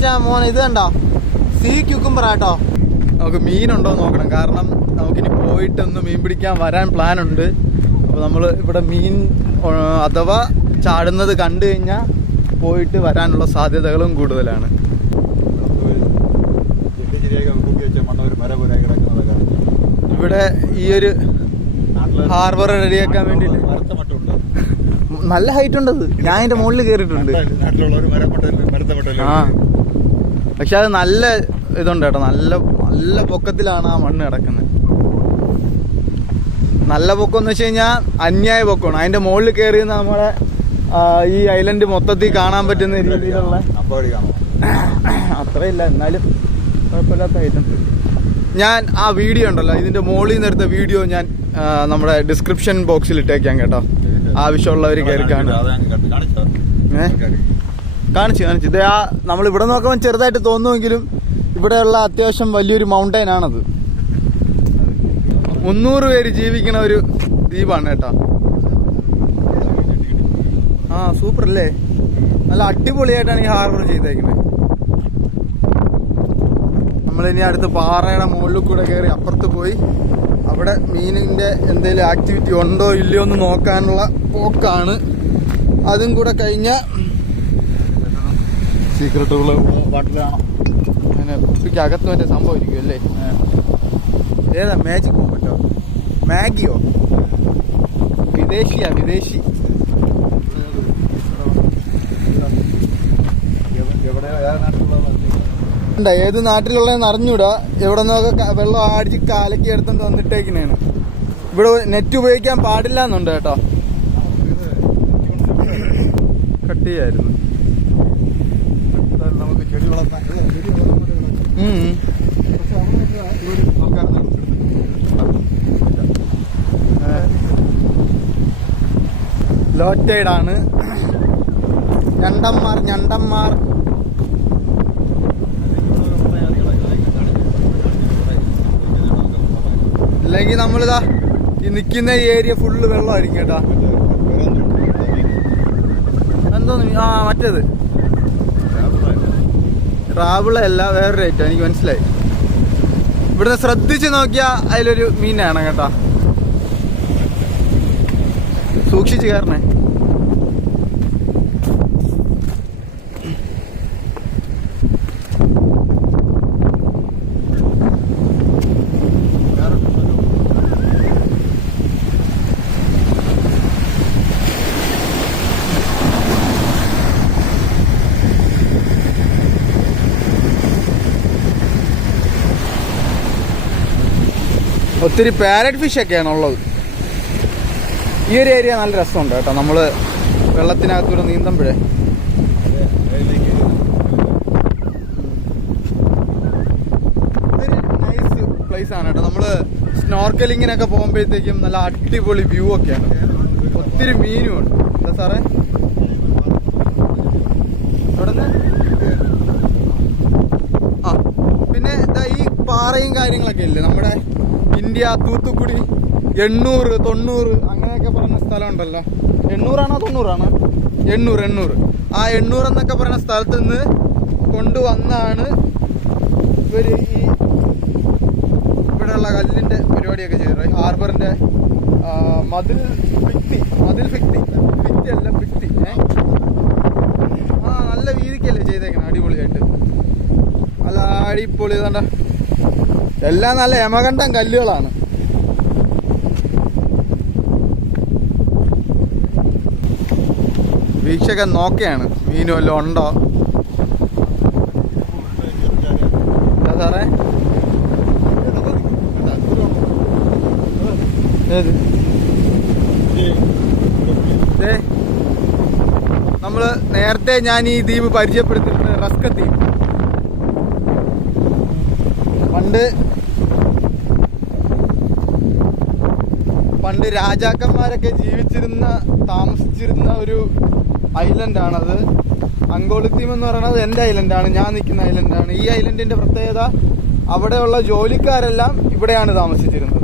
മച്ചാ മോനെ ഇത് കണ്ടോ, സീ ക്യൂക്കുംബർ ആട്ടോ. നമുക്ക് മീനുണ്ടോ നോക്കണം, കാരണം നമുക്കിനി പോയിട്ടൊന്ന് മീൻ പിടിക്കാൻ വരാൻ പ്ലാൻ ഉണ്ട്. അപ്പോൾ നമ്മൾ ഇവിടെ മീൻ അഥവാ ചാടുന്നത് കണ്ടു കഴിഞ്ഞാൽ പോയിട്ട് വരാനുള്ള സാധ്യതകളും കൂടുതലാണ്. ഇവിടെ ഈ ഒരു ഹാർബർ റെഡിയാക്കാൻ വേണ്ടിയിട്ട് നല്ല ഹൈറ്റ് ഉണ്ടത്. ഞാൻ അതിന്റെ മുകളിൽ കയറിയിട്ടുണ്ട്. ആ പക്ഷെ അത് നല്ല ഇതുണ്ട് കേട്ടോ, നല്ല നല്ല പൊക്കത്തിലാണ് ആ മണ്ണ് കിടക്കുന്നത്. നല്ല പൊക്കം എന്ന് വെച്ച് കഴിഞ്ഞാൽ അന്യായ പൊക്കമാണ്. അതിന്റെ മുകളിൽ കയറി നമ്മളെ ഈ ഐലൻഡ് മൊത്തത്തിൽ കാണാൻ പറ്റുന്ന രീതിയിലുള്ള അത്രയില്ല, എന്നാലും കുഴപ്പമില്ലാത്ത ഹൈറ്റുണ്ട്. ഞാൻ ആ വീഡിയോ ഉണ്ടല്ലോ, ഇതിന്റെ മുകളിൽ നിന്ന് എടുത്ത വീഡിയോ ഞാൻ നമ്മുടെ ഡിസ്ക്രിപ്ഷൻ ബോക്സിൽ ഇട്ടേക്കാം കേട്ടോ. ആവശ്യമുള്ളവർ കയറി കാണും. കാണിച്ചു ഇത് ആ നമ്മൾ ഇവിടെ നോക്കുമ്പോൾ ചെറുതായിട്ട് തോന്നുമെങ്കിലും ഇവിടെയുള്ള അത്യാവശ്യം വലിയൊരു മൗണ്ടൈൻ ആണത്. 300 പേര് ജീവിക്കണ ഒരു ദ്വീപാണ് കേട്ടോ. ആ സൂപ്പർ അല്ലേ, നല്ല അടിപൊളിയായിട്ടാണ് ഈ ഹാർബർ ചെയ്തേക്കുന്നത്. നമ്മളിനി അടുത്ത് പാറയുടെ മുകളിൽ കൂടെ കയറി അപ്പുറത്ത് പോയി അവിടെ മീനിന്റെ എന്തെങ്കിലും ആക്ടിവിറ്റി ഉണ്ടോ ഇല്ലയോ എന്ന് നോക്കാനുള്ള പോക്കാണ്. അതും കൂടെ കഴിഞ്ഞ സീക്രട്ടുകൾ പാട്ടിലാണോ അങ്ങനെ കുപ്പിക്ക് അകത്ത് മറ്റേ സംഭവിക്കും അല്ലേ. ഏതാ മാജിക് പോകട്ടോ, മാഗിയോ, വിദേശി ഏത് നാട്ടിലുള്ളതെന്ന് അറിഞ്ഞൂടാ. എവിടെ നിന്നൊക്കെ വെള്ളം അടിച്ച് കാലക്കി എടുത്തോണ്ട് വന്നിട്ടേക്കിനാണ്. ഇവിടെ നെറ്റ് ഉപയോഗിക്കാൻ പാടില്ല എന്നുണ്ട് കേട്ടോ. കട്ട് ചെയ്യായിരുന്നു. നമുക്ക് ചെടി വളർത്താൻ ലോ ടൈഡാണ്. ഞണ്ടന്മാർ അല്ലെങ്കിൽ നമ്മളിതാ ഈ നിൽക്കുന്ന ഈ ഏരിയ ഫുള്ള് വെള്ളമായിരിക്കും കേട്ടാ. എന്തോന്നു ആ മറ്റേത് റാവിളയല്ല, വേറൊരു ഐറ്റം എനിക്ക് മനസ്സിലായി. ഇവിടുന്ന് ശ്രദ്ധിച്ച് നോക്കിയാൽ അതിലൊരു മീനാണ് കേട്ടാ. സൂക്ഷിച്ച് കയറണേ. ഒത്തിരി പാരറ്റ് ഫിഷൊക്കെയാണ് ഉള്ളത്. ഈ ഒരു ഏരിയ നല്ല രസമുണ്ട് കേട്ടോ. നമ്മൾ വെള്ളത്തിനകത്തൂടെ നീന്തുമ്പോഴേ നൈസ് പ്ലേസ് ആണ് കേട്ടോ. നമ്മൾ സ്നോർക്കലിങ്ങിനൊക്കെ പോകുമ്പോഴത്തേക്കും നല്ല അടിപൊളി വ്യൂ ഒക്കെയാണ്. ഒത്തിരി മീനും ഉണ്ട്. എന്താ സാറേ ഇവിടുന്ന് ആ പിന്നെ ഈ പാറയും കാര്യങ്ങളൊക്കെ ഇല്ലേ, നമ്മുടെ ഇന്ത്യ തൂത്തുക്കുടി 800 90 അങ്ങനെയൊക്കെ പറയുന്ന സ്ഥലം ഉണ്ടല്ലോ. 800 90 800 ആ 800 എന്നൊക്കെ പറയുന്ന സ്ഥലത്ത് നിന്ന് കൊണ്ടുവന്നാണ് ഇവര് ഈ ഇവിടെയുള്ള കല്ലിന്റെ പരിപാടിയൊക്കെ ചെയ്തത്. ഹാർബറിന്റെ മതിൽ ഭിത്തി ആ നല്ല വീതിക്കല്ലേ ചെയ്തേക്കണം. അടിപൊളിയായിട്ട് നല്ല അടിപൊളി. കണ്ട എല്ലാം നല്ല യമകണ്ഠം കല്ലുകളാണ്. വീക്ഷകൻ നോക്കുകയാണ് മീനും വല്ലതും ഉണ്ടോ. എന്താ സാറേ നമ്മള് നേരത്തെ ഞാൻ ഈ ദ്വീപ് പരിചയപ്പെടുത്തിയിട്ടുണ്ട്, റസ്കത്ത് ദ്വീപ്. പണ്ട് രാജാക്കന്മാരൊക്കെ താമസിച്ചിരുന്ന ഒരു ഐലൻഡാണത്. അങ്കോളിത്തീം എന്ന് പറയുന്നത് എൻ്റെ ഐലൻഡാണ്, ഞാൻ നിൽക്കുന്ന ഐലൻഡാണ്. ഈ ഐലൻഡിന്റെ പ്രത്യേകത അവിടെയുള്ള ജോലിക്കാരെല്ലാം ഇവിടെയാണ് താമസിച്ചിരുന്നത്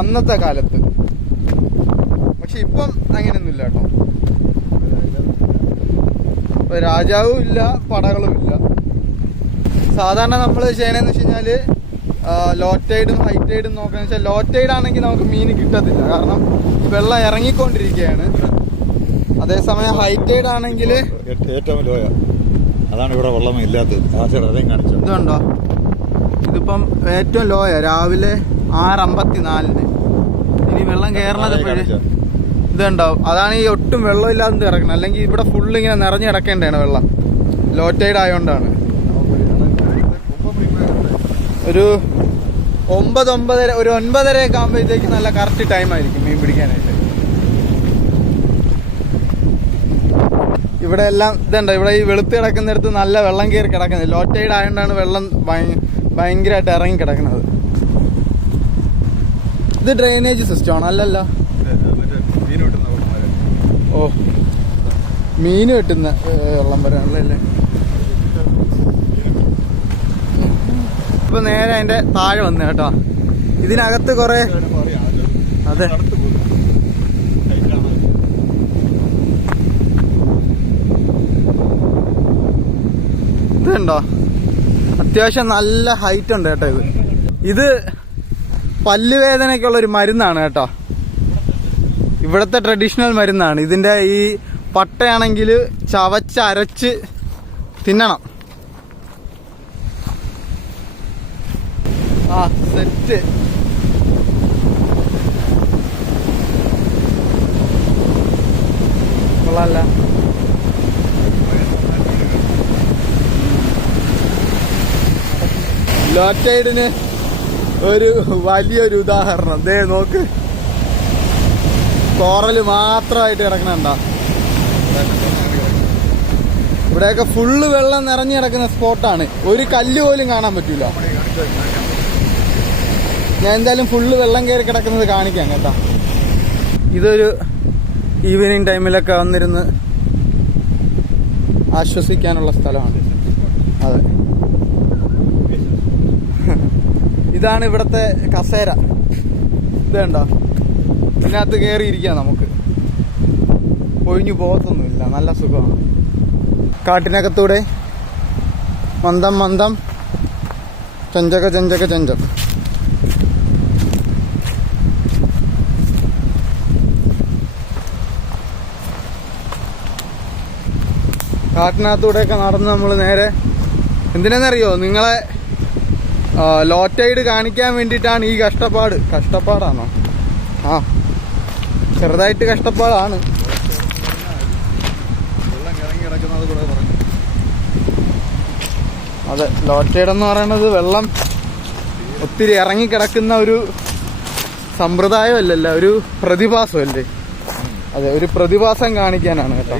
അന്നത്തെ കാലത്ത്. പക്ഷെ ഇപ്പം അങ്ങനെയൊന്നുമില്ല കേട്ടോ. രാജാവും ഇല്ല, പടകളും ഇല്ല. സാധാരണ നമ്മൾ ചെയ്യണമെന്ന് വെച്ച് കഴിഞ്ഞാൽ ലോ ടൈഡും ഹൈ ടൈഡും നോക്കുകയെന്ന് വെച്ചാൽ ലോ ടൈഡ് ആണെങ്കിൽ നമുക്ക് മീൻ കിട്ടത്തില്ല, കാരണം വെള്ളം ഇറങ്ങിക്കൊണ്ടിരിക്കുകയാണ്. അതേസമയം ഹൈ ടൈഡ് ആണെങ്കിൽ ഏറ്റവും ലോയ, അതാണ് ഇവിടെ വെള്ളം ഇല്ലാത്തത്. ഇതുണ്ടോ, ഇതിപ്പം ഏറ്റവും ലോയ രാവിലെ 6:54. ഇനി വെള്ളം കയറണത് ഇതുണ്ടാവും. അതാണ് ഈ ഒട്ടും വെള്ളം ഇല്ലാതെ കിടക്കണം, അല്ലെങ്കിൽ ഇവിടെ ഫുള്ള് ഇങ്ങനെ നിറഞ്ഞു കിടക്കേണ്ടതാണ് വെള്ളം. ലോ ടൈഡ് ആയതുകൊണ്ടാണ്. ഒരു 9:30 ഒരു 9:30 ആകുമ്പോഴത്തേക്ക് നല്ല കറക്റ്റ് ടൈമായിരിക്കും മീൻ പിടിക്കാനായിട്ട്. ഇവിടെ എല്ലാം ഇതുണ്ട്, ഇവിടെ ഈ വെളുത്ത് കിടക്കുന്നിടത്ത് നല്ല വെള്ളം കയറി കിടക്കുന്നത്. ലോ ടൈഡ് ആയതുകൊണ്ടാണ് വെള്ളം ഭയങ്കരമായിട്ട് ഇറങ്ങി കിടക്കുന്നത്. ഇത് ഡ്രെയിനേജ് സിസ്റ്റം ആണ്, അല്ലല്ലോ? ഓ, മീൻ കിട്ടുന്ന വെള്ളം വരാണല്ലേ. ഇപ്പൊ നേരെ അതിന്റെ താഴെ വന്നു കേട്ടോ. ഇതിനകത്ത് കൊറേ, അതെ, ഇതുണ്ടോ, അത്യാവശ്യം നല്ല ഹൈറ്റ് ഉണ്ട് കേട്ടോ. ഇത് പല്ലുവേദനയ്ക്കുള്ള ഒരു മരുന്നാണ് കേട്ടോ. ഇവിടുത്തെ ട്രഡീഷണൽ മരുന്നാണ്. ഇതിന്റെ ഈ പട്ടയാണെങ്കിൽ ചവച്ചരച്ച് തിന്നണം. ആ സെറ്റ്. കൊള്ളാല്ല. ലോ ടൈഡിന് ഒരു വലിയൊരു ഉദാഹരണം ദേ നോക്ക്, കോറല് മാത്രമായിട്ട് കിടക്കണുണ്ടോ. ഇവിടെയൊക്കെ ഫുള്ള് വെള്ളം നിറഞ്ഞു കിടക്കുന്ന സ്പോട്ടാണ്. ഒരു കല്ല് പോലും കാണാൻ പറ്റൂല. ഞാൻ എന്തായാലും ഫുള്ള് വെള്ളം കയറി കിടക്കുന്നത് കാണിക്കാം കേട്ടോ. ഇതൊരു ഈവനിങ് ടൈമിലൊക്കെ വന്നിരുന്ന് ആശ്വസിക്കാനുള്ള സ്ഥലമാണ്. അതെ, ഇതാണ് ഇവിടുത്തെ കസേര. ഇത് കണ്ടോ, ഇതിനകത്ത് കയറിയിരിക്കാം നമുക്ക്. ഒഴിഞ്ഞു പോകത്തൊന്നുമില്ല, നല്ല സുഖമാണ്. കാട്ടിനകത്തൂടെ മന്ദം മന്ദം ചഞ്ചക ചഞ്ചക ചഞ്ചം. കാട്ടിനകത്തൂടെയൊക്കെ നടന്ന് നമ്മൾ നേരെ എന്തിനാണെന്നറിയോ, നിങ്ങളെ ലോ ടൈഡ് കാണിക്കാൻ വേണ്ടിയിട്ടാണ് ഈ കഷ്ടപ്പാട്. കഷ്ടപ്പാടാണോ? ആ, ചെറുതായിട്ട് കഷ്ടപ്പാടാണ്. അതെ, ലോ ടൈഡ് എന്ന് പറയുന്നത് വെള്ളം ഒത്തിരി ഇറങ്ങിക്കിടക്കുന്ന ഒരു സമ്പ്രദായമല്ലല്ല, ഒരു പ്രതിഭാസമല്ലേ. അതെ, ഒരു പ്രതിഭാസം കാണിക്കാനാണ് കേട്ടോ.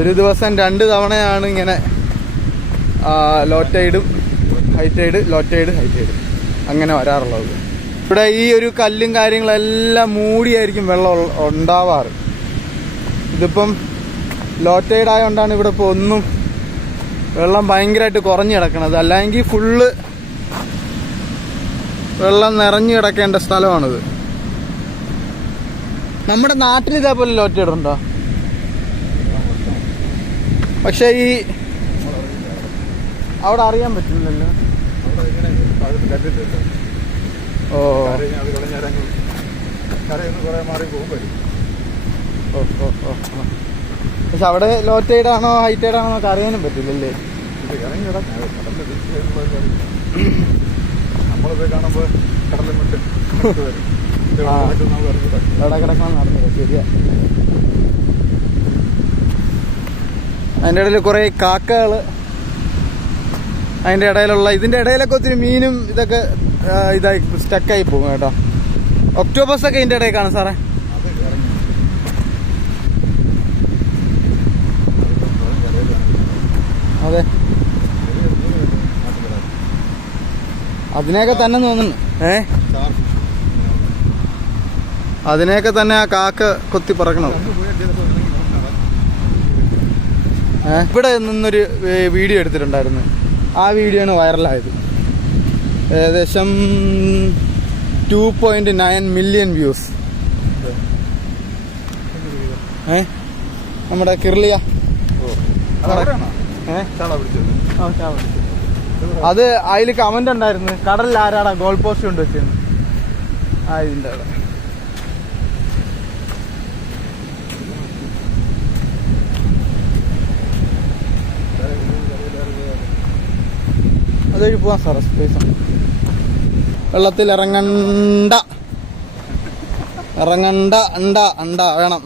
ഒരു ദിവസം 2 തവണയാണ് ഇങ്ങനെ ലോ ടൈഡും high tide, low tide high tide അങ്ങനെ വരാറുള്ളത്. ഇവിടെ ഈ ഒരു കല്ലും കാര്യങ്ങളെല്ലാം മൂടിയായിരിക്കും വെള്ളം ഉണ്ടാവാറ്. ഇതിപ്പം ലോ ടൈഡ് ആയതുകൊണ്ടാണ് ഇവിടെ ഇപ്പോൾ ഒന്നും വെള്ളം ഭയങ്കരമായിട്ട് കുറഞ്ഞു കിടക്കണത്. അല്ലെങ്കിൽ ഫുള്ള് വെള്ളം നിറഞ്ഞു കിടക്കേണ്ട സ്ഥലമാണിത്. നമ്മുടെ നാട്ടിൽ ഇതേപോലെ ലോ ടൈഡ് ഉണ്ടോ? പക്ഷെ ഈ അവിടെ അറിയാൻ പറ്റില്ലല്ലോ. ഓ, പക്ഷെ അവിടെ ലോ ടൈഡ് ആണോ ഹൈ ടൈഡ് ആണോ എന്നൊക്കെ അറിയാനും പറ്റില്ലല്ലേ. അവിടെ കിടക്കണം നടന്നത് ശരിയാ. അതിൻ്റെ ഇടയിൽ കുറേ കാക്കകൾ, അതിൻ്റെ ഇടയിലുള്ള ഇതിൻ്റെ ഇടയിലൊക്കെ ഒത്തിരി മീനും ഇതൊക്കെ ഇതായി സ്റ്റക്കായി പോകും കേട്ടോ. ഒക്ടോബസ് ഒക്കെ ഇതിൻ്റെ ഇടയിൽ കാണും സാറേ. അതെ, അതിനെയൊക്കെ തന്നെ തോന്നുന്നു. അതിനെയൊക്കെ തന്നെ ആ കാക്ക കൊത്തി പറക്കണത്. ഇവിടെ നിന്നൊരു വീഡിയോ എടുത്തിട്ടുണ്ടായിരുന്നു. ആ വീഡിയോ ആണ് വൈറലായത്. ഏകദേശം 2.9 മില്യൺ വ്യൂസ്. നമ്മുടെ കിർലിയ. അത് അതിൽ കമന്റ് ഉണ്ടായിരുന്നു, കടലിൽ ആരാടാ ഗോൾ പോസ്റ്റ് കൊണ്ട് വെച്ചിരുന്നു. ആ ഇതിൻ്റെ അവിടെ അതൊഴി പോവാം സാറേ. സ്പേസ് വെള്ളത്തിൽ ഇറങ്ങണ്ട വേണം.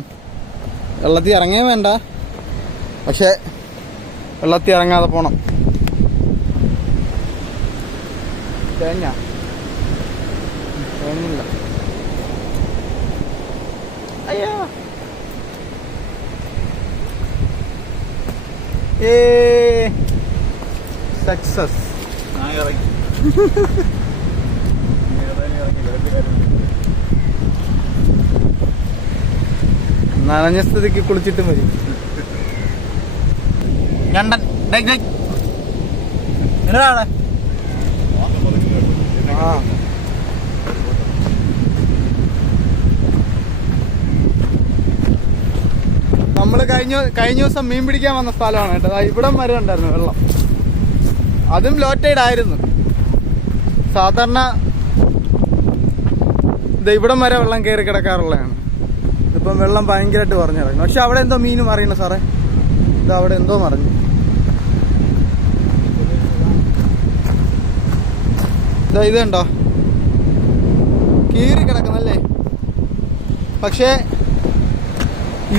വെള്ളത്തിൽ ഇറങ്ങേ വേണ്ട, പക്ഷെ വെള്ളത്തിൽ ഇറങ്ങാതെ പോണം. തേങ്ങ തേങ്ങില്ല. അയ്യോ സക്സസ്. നനഞ്ഞ സ്ഥിതിക്ക് കുളിച്ചിട്ടും വരും. ഞണ്ടൻ എന്താണ്? നമ്മള് കഴിഞ്ഞ ദിവസം മീൻ പിടിക്കാൻ വന്ന സ്ഥലമാണ് കേട്ടോ. ഇവിടം വരെ ഉണ്ടായിരുന്നു വെള്ളം. അതും ലോ ടൈഡ് ആയിരുന്നു. സാധാരണ ഇവിടം വരെ വെള്ളം കയറി കിടക്കാറുള്ളതാണ്. ഇപ്പം വെള്ളം ഭയങ്കരമായിട്ട് കുറഞ്ഞിറങ്ങി. പക്ഷെ അവിടെ എന്തോ മീനും അറിയണ സാറേ, അവിടെ എന്തോ മറിഞ്ഞു. ഇത് കണ്ടോ, കീറി കിടക്കുന്നല്ലേ. പക്ഷേ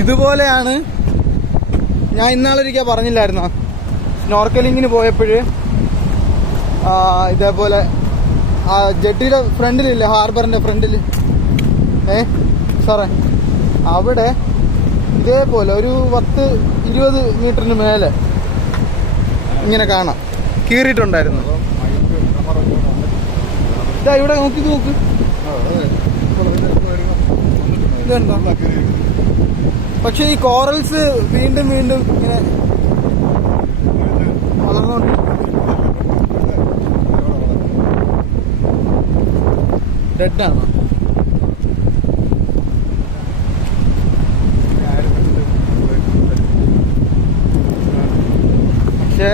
ഇതുപോലെയാണ് ഞാൻ ഇന്നാളൊരിക്കൽ പറഞ്ഞില്ലായിരുന്നോ, സ്നോർക്കലിങ്ങിന് പോയപ്പോഴ് ഇതേപോലെ ആ ജെട്ടിയുടെ ഫ്രണ്ടിലില്ലേ, ഹാർബറിന്റെ ഫ്രണ്ടിൽ സാറേ, അവിടെ ഇതേപോലെ ഒരു 10-20 മീറ്ററിന് മേലെ ഇങ്ങനെ കാണാം, കീറിയിട്ടുണ്ടായിരുന്നു. ഇതാ ഇവിടെ നോക്ക് ഇതെന്താ. പക്ഷെ ഈ കോറൽസ് വീണ്ടും ഇങ്ങനെ വളർന്നുകൊണ്ട് ഡെഡാണോ? പക്ഷേ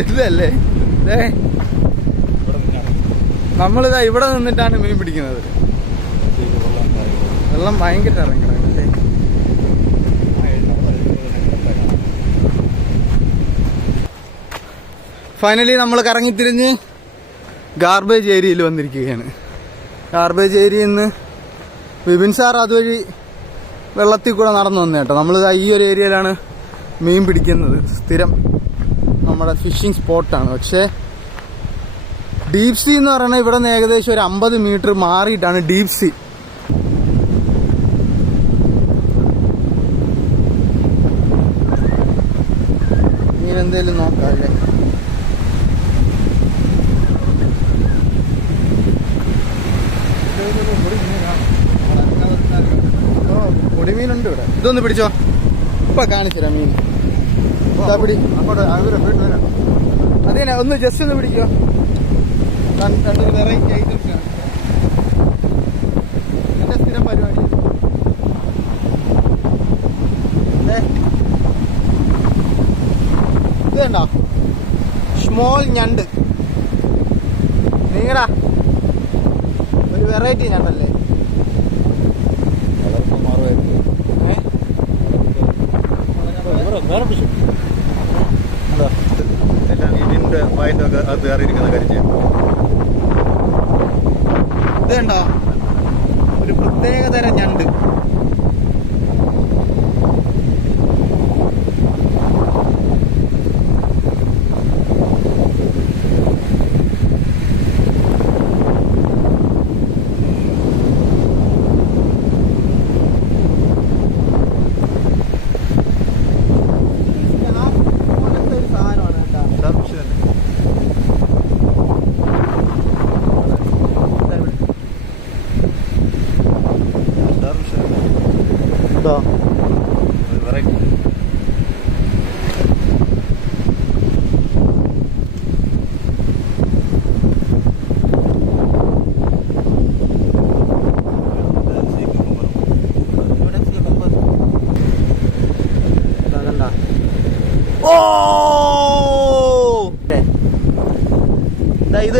ഇതല്ലേ നമ്മളിതാ ഇവിടെ നിന്നിട്ടാണ് മീൻ പിടിക്കുന്നത്. വെള്ളം ഭയങ്കര ഇറങ്ങില്ലേ. ഫൈനലി നമ്മൾ കറങ്ങിത്തിരിഞ്ഞ് ഗാർബേജ് ഏരിയയിൽ വന്നിരിക്കുകയാണ്. ഗാർബേജ് ഏരിയയിൽ നിന്ന് വിപിൻ സാർ അതുവഴി വെള്ളത്തിൽ കൂടെ നടന്നു വന്നു കേട്ടോ. നമ്മളിതാ ഈ ഒരു ഏരിയയിലാണ് മീൻ പിടിക്കുന്നത്. സ്ഥിരം നമ്മുടെ ഫിഷിംഗ് സ്പോട്ടാണ്. പക്ഷേ ഡീപ് സീ എന്ന് പറയുന്നത് ഇവിടെ നിന്ന് ഏകദേശം ഒരു 50 മീറ്റർ മാറിയിട്ടാണ് ഡീപ് സീ. മീനെന്തേലും നോക്കാം അല്ലേ. പൊടിമീനുണ്ട് ഇവിടെ. ഇതൊന്ന് പിടിച്ചോ, ഇപ്പൊ കാണിച്ചുതരാം മീൻ. പിടി അതെ, ഒന്ന് ജസ്റ്റ് ഒന്ന് പിടിക്കോ. രണ്ടൊരു വെറൈറ്റി ഐറ്റംസാണ് എന്റെ സ്ഥിരം പരിപാടി. ഇത് കണ്ടോ, സ്മോൾ ഞണ്ട്. നീങ്ങടാ, ഒരു വെറൈറ്റി ഞണ്ടല്ലേ. എല്ലാം ഇതിന്റെ വായിട്ടൊക്കെ അത് കയറിയിരിക്കുന്ന കരിഞ്ഞ്. ഇത് കണ്ടോ, ഒരു പ്രത്യേകതരം ഞണ്ട്.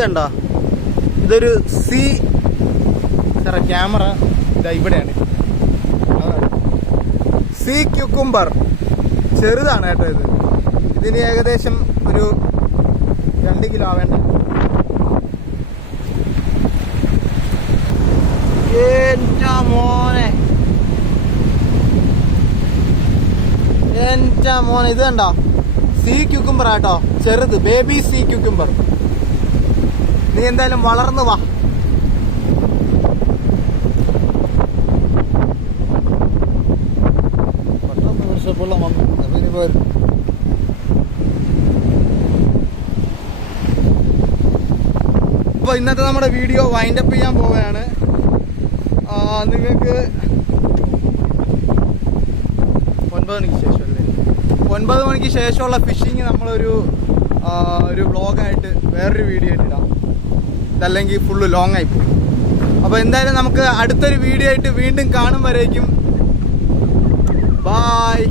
കണ്ടോ, ഇതൊരു ക്യാമറ ഇതാ ഇവിടെയാണ്. സീ ക്യൂക്കുംബർ ചെറുതാണ് കേട്ടോ ഇത്. ഇതിന് ഏകദേശം ഒരു 2 കിലോ ആവേണ്ട. എൻ്റെ മോനെ ഇത് കണ്ടോ, സീ ക്യൂക്കുംബർ ആട്ടോ, ചെറുത് ബേബി സീ ക്യൂക്കുംബർ. നീ എന്തായാലും വളർന്നു വാ. അപ്പോൾ ഇന്നത്തെ നമ്മുടെ വീഡിയോ വൈൻഡപ്പ് ചെയ്യാൻ പോവുകയാണ്. നിങ്ങൾക്ക് 9 മണിക്ക് ശേഷം അല്ലേ, 9 മണിക്ക് ശേഷമുള്ള ഫിഷിങ് നമ്മളൊരു വ്ളോഗായിട്ട് വേറൊരു വീഡിയോ ആയിട്ട് ഇടാം. ഇതല്ലെങ്കിൽ ഫുള്ള് ലോങ് ആയിപ്പോകും. അപ്പോൾ എന്തായാലും നമുക്ക് അടുത്തൊരു വീഡിയോ ആയിട്ട് വീണ്ടും കാണും വരേക്കും. ബായ്.